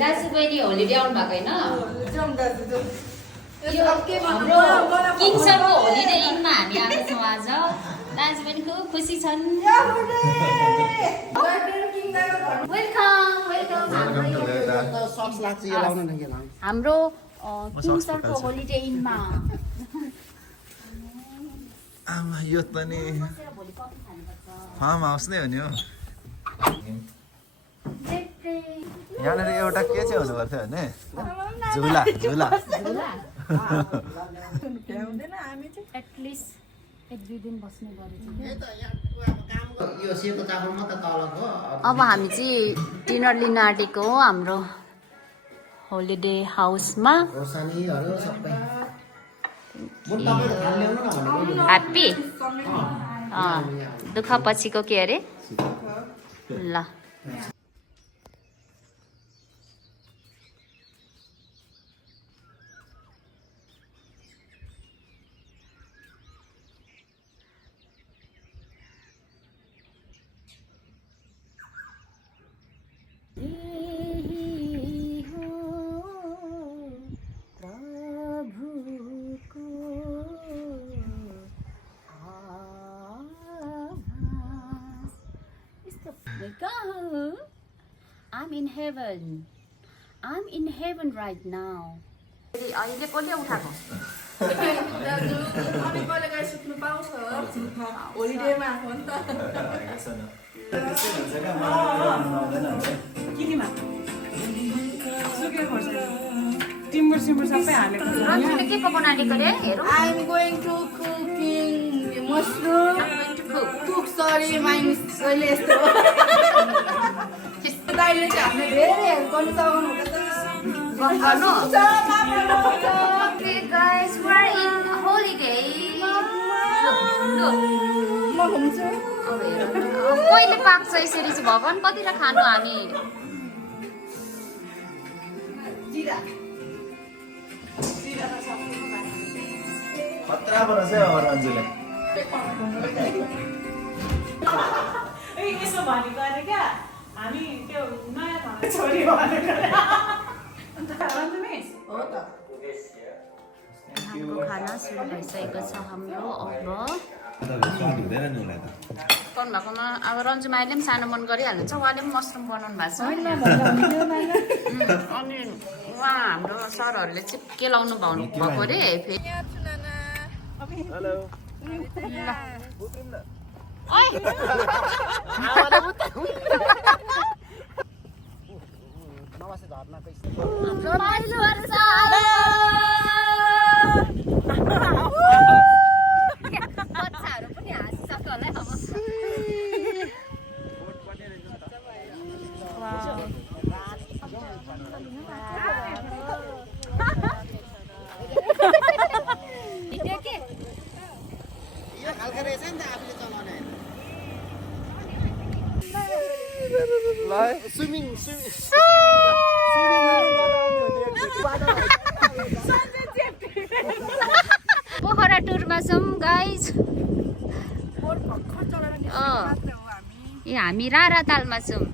दाजु बहिनी होलिडे आउनु भएको होइन हाम्रो किङसरको होलिडे इनमा हामी आएको छौँ आज दाजु बहिनी खुब खुसी छन् हाम्रो किङसरको होलिडे इनमा आमा यो त नि फार्म हाउस नै हो नि हो यहाँनिर एउटा के चाहिँ हुनु पर्थ्यो भने झुला झुला एटलिस्ट 1-2 दिन बस्ने गरेको अब हामी चाहिँ डिनर लिन आँटेको हो हाम्रो होलिडे हाउसमा ह्याप्पी दुःख पछिको के अरे ल I'm in heaven. I'm in heaven right now. अहिले कसले उठाएको? अनि कहिले काहीँ सुत्नु पाउँछ होलिडेमा आएको नि त किनीमा सुके खोर्छ टिम्बर सिम्बर सबै हालेको छ रन्जुले के पकाउन आँटेको रे हेरौँ I am going to cooking mushroom cook sorry minus कहिले यस्तो दाइले चाहिँ हामीले धेरै हेल्प गर्नु सक्नु गर्नु Okay guys, we're in holiday. म घुम्छु कहिले पाक्छ यसरी चाहिँ भगवान कतिवटा खानु हामी जिरा खतरा बनाउँछ है अब रन्जुले यसो भनेको अरे क्या हामी त्यो नयाँ खाना छोरी भनेको हो त हाम्रो खाना सुरु भइसकेको छ हाम्रो अब कौन भएकोमा अब रन्जु माइले पनि सानो मन गरिहाल्नुहुन्छ उहाँले पनि मसरुम बनाउनु भएको छ अनि उहाँ हाम्रो सरहरूले चाहिँ के लाउनु भएको अरे बच्चाहरू पनि हाँसिसक्यो होला अब पोखरा टुरमा छौँ गाइज ए हामी रारा तालमा छौँ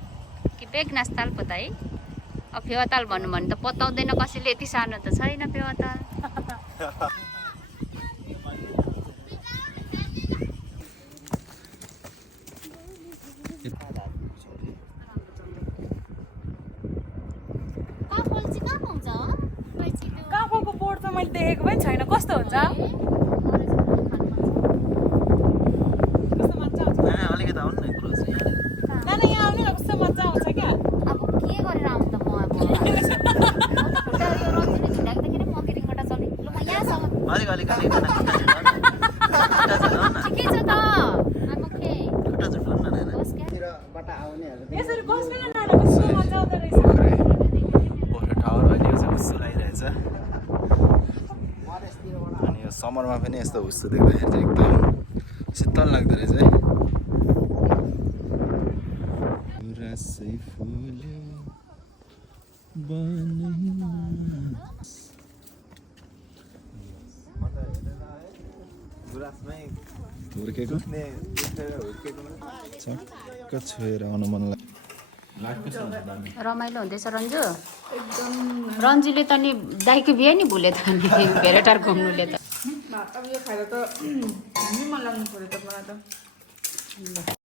कि बेगनास ताल पो त है अब फेवाताल भन्नु भने त पताउँदैन कसैले यति सानो त छैन फेवाताल काफलको बोर्ड त मैले देखेको पनि छैन कस्तो हुन्छ अलिकति आउनु न नाना यहाँ आउने न कस्तो मजा आउँछ क्या अब के गरेर आउँ त म अब रन्जुले झुन्डाक्दाखेरि म किरिङबाट चल्ने ल म यहाँसम्म अलिक अलिक ठिकै छ त अब के यसरी बस्नु न नाना कस्तो मजा आउँदो रहेछ पोखरा टावर अहिले चाहिँ हुस्सु लागिरहेछ अनि यो समरमा पनि यस्तो हुस्सु देख्दाखेरि चाहिँ एकदम शीतल लाग्दो रहेछ है हुर्केको छक्क छोएर आउनु मन लाग्यो रमाइलो हुँदैछ रन्जु एकदम रन्जुले त नि दाइको बिहे नि भुले त नि भेरेटार घुम्नुले त भात अब यो खाएर त मन लाग्नु पर्यो त मलाई त